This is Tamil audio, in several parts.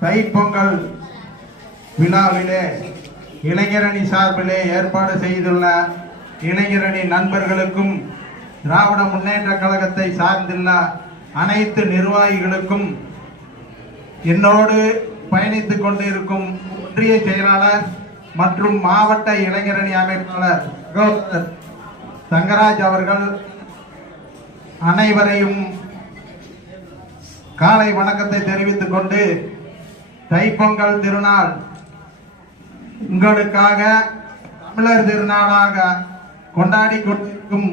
தைப்பொங்கல் விழாவிலே இளைஞரணி சார்பிலே ஏற்பாடு செய்துள்ள இளைஞரணி நண்பர்களுக்கும் திராவிட முன்னேற்ற கழகத்தை சார்ந்துள்ள அனைத்து நிர்வாகிகளுக்கும் என்னோடு பயணித்துக் கொண்டிருக்கும் ஒன்றிய செயலாளர் மற்றும் மாவட்ட இளைஞரணி அமைப்பாளர் சகோதரர் தங்கராஜ் அவர்கள் அனைவரையும் காலை வணக்கத்தை தெரிவித்துக் கொண்டு தைப்பொங்கல் திருநாள் உங்களுக்காக தமிழர் திருநாளாக கொண்டாடி கொண்டிருக்கும்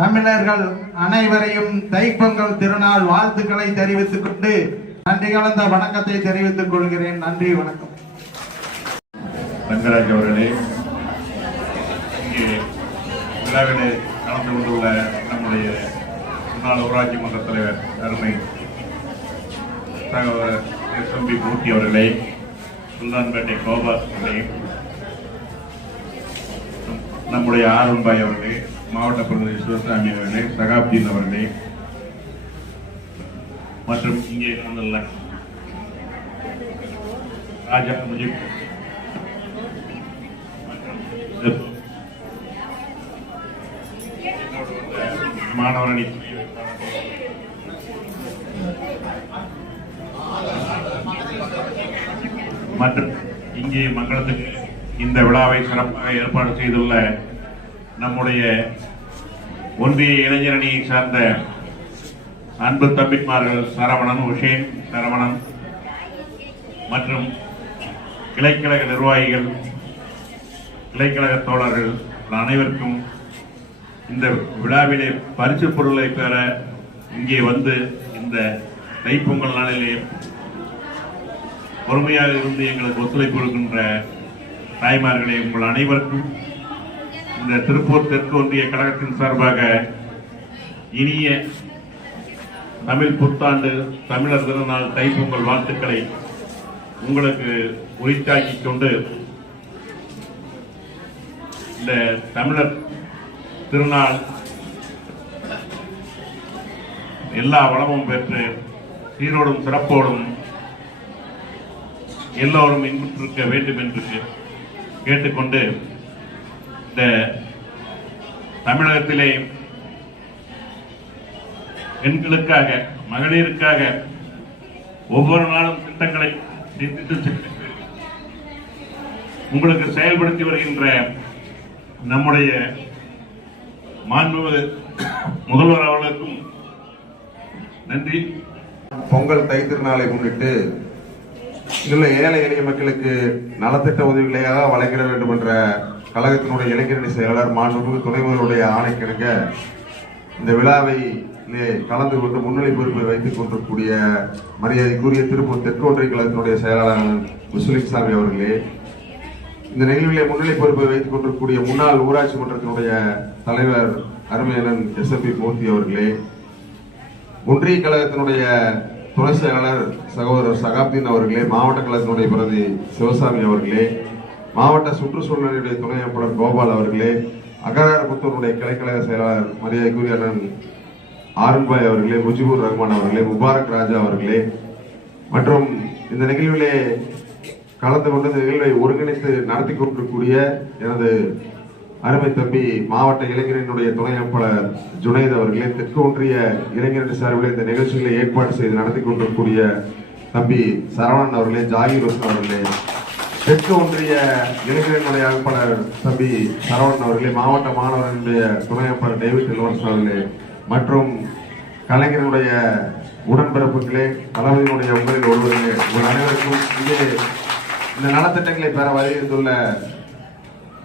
தமிழர்கள் அனைவரையும் தைப்பொங்கல் திருநாள் வாழ்த்துக்களை தெரிவித்துக் கொண்டு நன்றி கலந்த வணக்கத்தை தெரிவித்துக் கொள்கிறேன். நன்றி வணக்கம். ரங்கராஜ் அவர்களே இங்கே விழாவிலே கலந்து கொண்டுள்ள நம்முடைய முன்னாள் ஊராட்சி மன்ற தலைவர் அருமை எஸ் எம்பி மூர்த்தி அவர்களே சுல்தான்பேட்டை கோபால் அவர்களே நம்முடைய ஆரம்பாய் அவர்களே மாவட்ட பிரதிநிதி சிவசாமி அவர்களே சகாப்தீன் அவர்களே மற்றும் இங்கே வந்துள்ள ராஜா முஜிப் மாணவரணி மற்றும் இங்கே மங்களத்துக்கு இந்த விழாவை சிறப்பாக ஏற்பாடு செய்துள்ள நம்முடைய ஒன்றிய இளைஞரணியை சார்ந்த அன்பு தம்பிமார்கள் சரவணன் உஷேன் சரவணன் மற்றும் கிளைக்கழக நிர்வாகிகள் கிளைக்கழக தோழர்கள் அனைவருக்கும் இந்த விழாவிலே பரிசு பொருளை பெற இங்கே வந்து இந்த தைப்பொங்கல் நாளிலே பொறுமையாக இருந்து எங்களுக்கு ஒத்துழைப்பு கொடுக்கின்ற தாய்மார்களே உங்கள் அனைவருக்கும் இந்த திருப்பூர் தெற்கு ஒன்றிய கழகத்தின் சார்பாக இனிய தமிழ் புத்தாண்டு தமிழர் திருநாள் தைப்பொங்கல் வாழ்த்துக்களை உங்களுக்கு உரித்தாக்கிக் கொண்டு இந்த தமிழர் திருநாள் எல்லா வளமும் பெற்று சீரோடும் சிறப்போடும் எல்லோரும் இன்புற்றிருக்க வேண்டும் என்று கேட்டுக்கொண்டு இந்த தமிழகத்திலே பெண்களுக்காக மகளிருக்காக ஒவ்வொரு நாளும் திட்டங்களை சிந்தித்து சென்று உங்களுக்கு செயல்படுத்தி வருகின்ற நம்முடைய மாண்புமிகு முதல்வர் அவர்களுக்கும் நன்றி. பொங்கல் தை திருநாளை முன்னிட்டு இங்குள்ள ஏழை எளிய மக்களுக்கு நலத்திட்ட உதவிகளையாக வழங்கிட வேண்டும் என்ற கழகத்தினுடைய இளைஞரணி செயலாளர் மாண்புமிகு துணைவருடைய முதல்வருடைய ஆணைக்கிணங்க இந்த விழாவை கலந்து கொண்டு முன்னிலை பொறுப்பை வைத்துக் கொண்டிருக்கூடிய மரியாதைக்குரிய திருப்பூர் தெற்கு ஒன்றிய கழகத்தினுடைய செயலாளர் முஸ்லிம் சாமி அவர்களே இந்த நிகழ்விலே முன்னிலை பொறுப்பை வைத்துக் கொண்டிருக்கக்கூடிய முன்னாள் ஊராட்சி மன்றத்தினுடைய தலைவர் அருமையனன் எஸ் எம் பி மூர்த்தி அவர்களே ஒன்றிய கழகத்தினுடைய துணை செயலாளர் சகோதரர் சகாப்தீன் அவர்களே மாவட்ட கழகத்தினுடைய பிரதி சிவசாமி அவர்களே மாவட்ட சுற்றுச்சூழலுடைய துணை அமைப்பாளர் கோபால் அவர்களே அகராரபுத்தூருடைய கிளைக்கழக செயலாளர் மரியாதைக்குரிய அண்ணன் ஆரன்பாய் அவர்களே முஜிபுர் ரஹ்மான் அவர்களே முபாரக் ராஜா அவர்களே மற்றும் இந்த நிகழ்விலே கலந்து கொண்டு இந்த நிகழ்வை ஒருங்கிணைத்து நடத்தி கொண்டிருக்கூடிய எனது அருமை தம்பி மாவட்ட இளைஞரினுடைய துணை அமைப்பாளர் ஜுனைத் அவர்களே தெற்கு ஒன்றிய இளைஞரணி சார்பில் இந்த நிகழ்ச்சிகளை ஏற்பாடு செய்து நடத்தி கொண்டிருக்கூடிய தம்பி சரவணன் அவர்களே ஜாகிர் ஹுசன் அவர்களே தெற்கு ஒன்றிய இளைஞரினுடைய அமைப்பாளர் தம்பி சரவணன் அவர்களே மாவட்ட மாணவர்களுடைய துணை அமைப்பாளர் டேவிட் இளவரசன் அவர்களே மற்றும் கலைஞருடைய உடன்பிறப்புகளே தளபதியினுடைய உங்களில் ஒருவர்களே உங்கள் அனைவருக்கும் இங்கே இந்த நலத்திட்டங்களை பெற வருகின்றுள்ள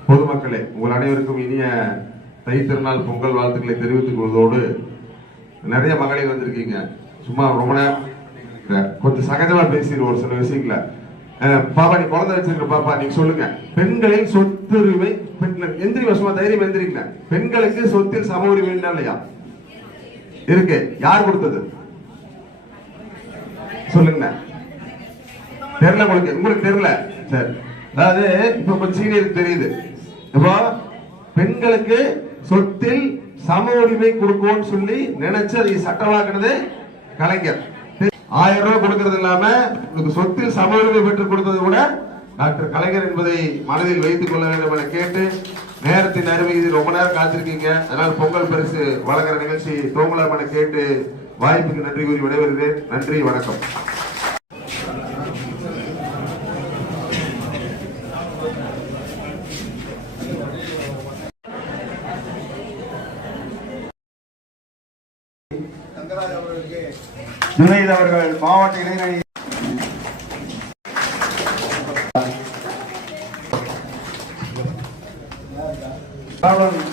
பொதுமக்களே உங்கள் அனைவருக்கும் இனிய தை திருநாள் பொங்கல் வாழ்த்துக்களை தெரிவித்துக் கொள்வதோடு நிறைய மகளிர் வந்திருக்கீங்க. சும்மா ரொம்ப நேரம் கொஞ்சம் சகஜமா பேசிடு ஒரு சில விஷயங்கள. பாப்பா நீ குழந்தை வச்சிருக்க பாப்பா நீங்க சொல்லுங்க. பெண்களின் சொத்துரிமை பெண்கள் எந்திரி வருஷமா தைரியம் எந்திரிக்கல. பெண்களுக்கு சொத்தில் சம உரிமை இல்லையா? இருக்கு. யார் கொடுத்தது? சொல்லுங்க தெரியல உங்களுக்கு உங்களுக்கு தெரியல. சரி. அதாவது இப்ப கொஞ்சம் சீனியர் தெரியுது. இப்போ பெண்களுக்கு சொத்தில் சம உரிமை கொடுக்கும்னு சொல்லி நினைச்சு அதை சட்டமாக்குனது கலைஞர். ஆயிரம் ரூபாய் கொடுக்கறது இல்லாம உங்களுக்கு சொத்தில் சம உரிமை பெற்றுக் கொடுத்தது கூட டாக்டர் கலைஞர் என்பதை மனதில் வைத்துக் கொள்ள வேண்டும் என கேட்டு நேரத்தின் அருமையில் ரொம்ப நேரம் காத்திருக்கீங்க. அதனால் பொங்கல் பரிசு வழங்குற நிகழ்ச்சி தோங்கலாம் என கேட்டு வாய்ப்புக்கு நன்றி கூறி விடைபெறுகிறேன். நன்றி வணக்கம். ஜுனைத் அவர்கள் மாவட்ட இளைஞரணி இருக்கின்றார்.